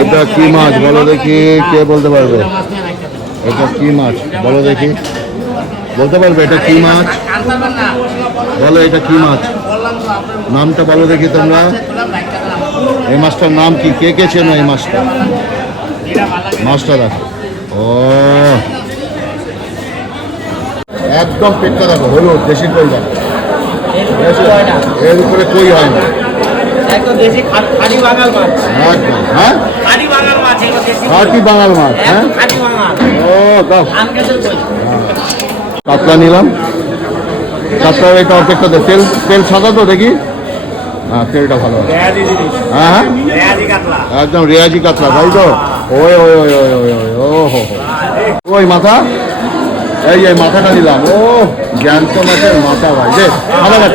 এটা কি মাছ বলো দেখি, কে বলতে পারবে? এটা কি মাছ বলো দেখি, বলতে পারবে এটা কি মাছ? বলো এটা কি মাছ, নামটা বলো দেখি তোমরা। এই মাছটার নাম কি? কে কে চেনো এই মাছটা? মাছটা দেখো, ও একদম পেটটা দেখো, হলুদ দেশি কই দেখো, এর উপরে কই হয় না, একদম হ্যাঁ খাঁটি বাঙাল মাছ। হ্যাঁ ও দাও, কাতলা নিলাম, কাতলা এটা অর্ধেকটা দে। তেল তেল সাদা তো দেখি, হ্যাঁ তেলটা ভালো, হ্যাঁ হ্যাঁ একদম রেয়াজি কাতলা, তাই তো? ওই ওই ওই ওই ওই ওই ও হো, ওই মাথা, এই এই মাথাটা নিলাম, ও জ্যান্ত মাছের মাথা ভাই রে, মাথা কাট,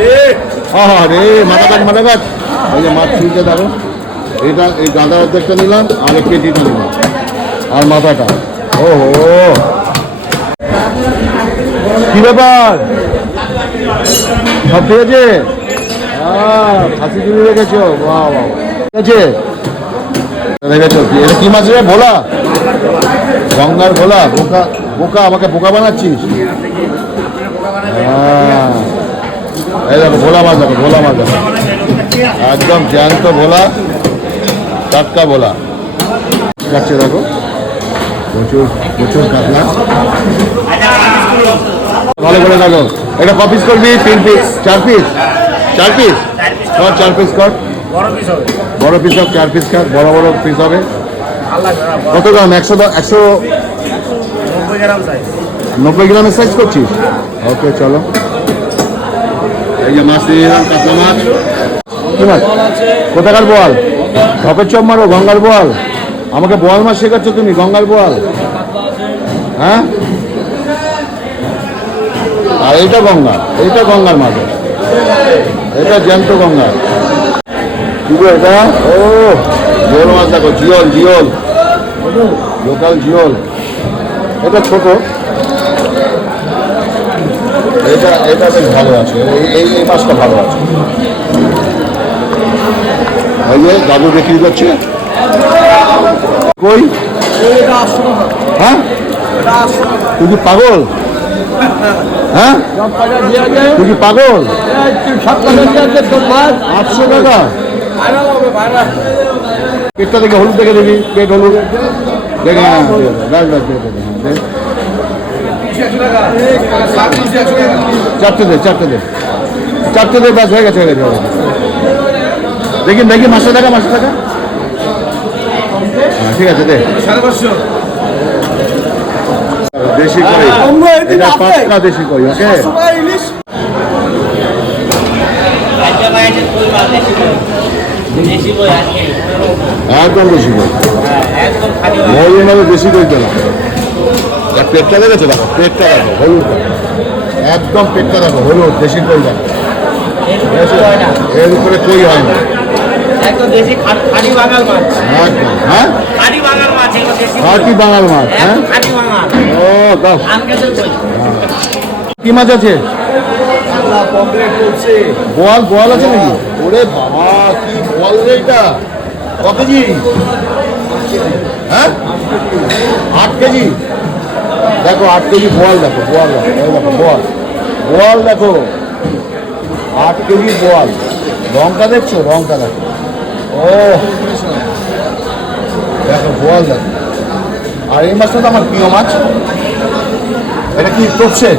হ্যাঁ রে মাথা কাট, মাথা কাট। এই যে মাছ ছুঁতে দেখো, এটা এই গাঁদার অর্ধেকটা নিলাম, আর এই পেটিটা নিলাম, আর মাথাটা। ও হো, কি ব্যাপার, সব ঠিক আছে? খাসি চুরি রেখেছো, বাহ বাহ, ঠিক আছে রেখেছো। এটা কি মাছ রে? ভোলা, গঙ্গার ভোলা। বোকা বোকা, আমাকে বোকা বানাচ্ছিস? এই দেখো ভোলা মাছ, দেখো ভোলা মাছ দেখো, একদম জ্যান্ত ভোলা, টাটকা ভোলা যাচ্ছে দেখো, প্রচুর প্রচুর কাতলা। ভালো করে দেখো, এটা ক পিস করবি? 3 পিস, 4 পিস, 4 পিস কর, 4 পিস কর, বড় পিস হোক, 4 পিস কর, বড় বড় পিস হবে। কত গ্রাম? 190 গ্রামের সাইজ করছিস? ওকে চলো, এই যে মাছ নিয়ে এলাম, কাতলা মাছ। কি মাছ? কোথাকার বোয়াল? ধপের চপ মারো, গঙ্গার বোয়াল। আমাকে বোয়াল মাছ শেখাচ্ছ তুমি? গঙ্গার বোয়াল, হ্যাঁ? আর এইটা গঙ্গা, এইটা গঙ্গার মাছ, এটা জ্যান্ত গঙ্গা। কি গো এটা? ও জিওল মাছ দেখো, জিওল, জিওল লোকাল জিওল। এটা ছোট, এটা এটা বেশ ভালো আছে, এই এই মাছটা ভালো আছে। এই যে দাদু বিক্রি করছে, কই? হ্যাঁ তুই কি পাগল? হ্যাঁ তুই কি পাগল? 800 টাকা? পেটটা দেখে, হলুদ দেখে দেখি, পেট হলুদ দেখে, হ্যাঁ চারটে দে, চারটে দে, চারটে দে, ব্যাস হয়ে গেছে, হয়ে গেছে। দেখি দেখি মাসে টাকা, মাসে টাকা, হ্যাঁ ঠিক আছে দে। দেশি কই, এটা পাক্কা দেশি কই, ওকে? একদম দেশি কই, মৌলিভাবে দেশি কই পেলাম। পেটটা দেখেছো দেখো, পেটটা দেখো, হলুদ, একদম পেটটা দেখো, হলুদ দেশি কই দেখো, এর উপরে কই হয় না, একদম দেশি খাঁটি বাঙাল মাছ, একদম। হ্যাঁ খাঁটি বাঙাল মাছ, খাঁটি বাঙাল মাছ, হ্যাঁ ও দাও। কি মাছ আছে? বোয়াল, বোয়াল আছে নাকি? ওরে বাবা, কি বোয়াল রে এটা, ক কেজি? হ্যাঁ 8 কেজি, দেখো 8 কেজি বোয়াল, দেখো বোয়াল, দেখো এই দেখো বোয়াল, বোয়াল দেখো 8 কেজি বোয়াল। রংটা দেখছো, রংটা দেখো, ও দেখো বোয়াল দেখো। আর এই মাছটা তো আমার প্রিয় মাছ, এটা কি তপসে?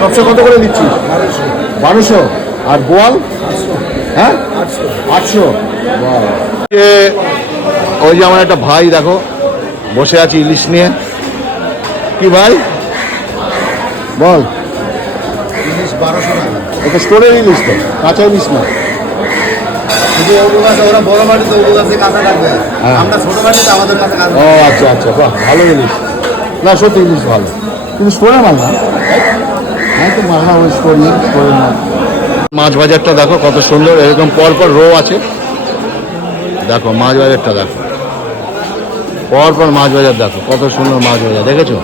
তপসে কত করে দিচ্ছিস? 1200। আর বোয়াল? হ্যাঁ 800। ওই যে আমার একটা ভাই দেখো বসে আছে ইলিশ নিয়ে। কি ভাই বল? ইলিশ 1200 টাকা। এটা স্টোরের ইলিশ তো, কাঁচা ইলিশ না। ওরা বড় বাড়িতে কাঁচা রাখবে, আমরা ছোট বাড়িতে আমাদের কাছে। ও আচ্ছা আচ্ছা, বাহ ভালো ইলিশ। না সত্যি ইলিশ ভালো, কিন্তু স্টোরের মাল না। হ্যাঁ তো মাল না, ওই স্টোরের মাল। মাছ বাজারটা দেখো কত সুন্দর, এরকম পরপর রো আছে। দেখো মাছ বাজারটা দেখো, পরপর মাছ বাজার দেখো কত সুন্দর মাছ বাজার, দেখেছো?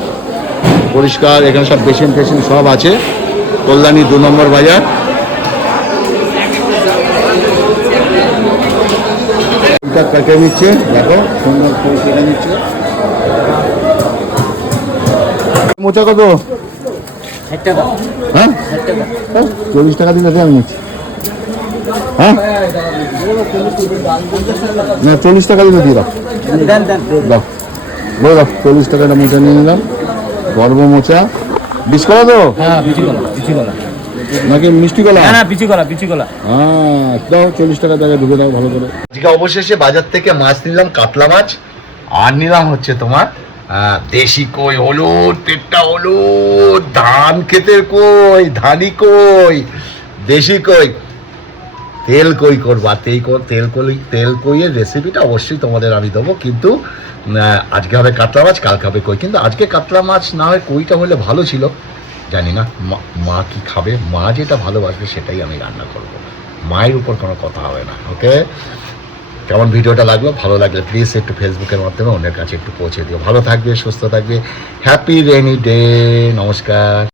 পরিষ্কার, এখানে সব বেসিন ফেসিন সব আছে। কল্যাণী 2 নম্বর বাজার। ঠিকঠাক কেটে নিচ্ছে, দেখো সুন্দর করে কেটে নিচ্ছে। মোচা কত? হ্যাঁ 40 টাকা দিলে আমি নিচ্ছি। হ্যাঁ না 40 টাকা দিলে দিয়ে দাও, দাও বলে দাও। 40 টাকাটা মোচা নিয়ে নিলাম, গর্ব মোচা। বিচ কলা তো নাকি মিষ্টি কলা? দাও 40 টাকা জায়গায় ঢুকে দাও ভালো করে। আজকে অবশেষে বাজার থেকে মাছ নিলাম, কাতলা মাছ। আর নিলাম হচ্ছে তোমার দেশি কই, হলুদ, পেটটা হলুদ, ধান ক্ষেতের কই, ধানি কই, দেশি কই, তেল কই করবো। আর তেল কইয়ের রেসিপিটা অবশ্যই তোমাদের আমি দেবো, কিন্তু আজকে হবে কাতলা মাছ, কালকে হবে কই। কিন্তু আজকে কাতলা মাছ না হয় কইটা হলে ভালো ছিল, জানি না মা কি খাবে। মা যেটা ভালোবাসবে সেটাই আমি রান্না করব, মায়ের উপর কোনো কথা হবে না। ওকে, কেমন ভিডিওটা লাগলো? ভালো লাগলে প্লিজ একটু ফেসবুকের মাধ্যমে অন্যের কাছে একটু পৌঁছে দিও। ভালো থাকবে, সুস্থ থাকবে, হ্যাপি রেনি ডে। নমস্কার।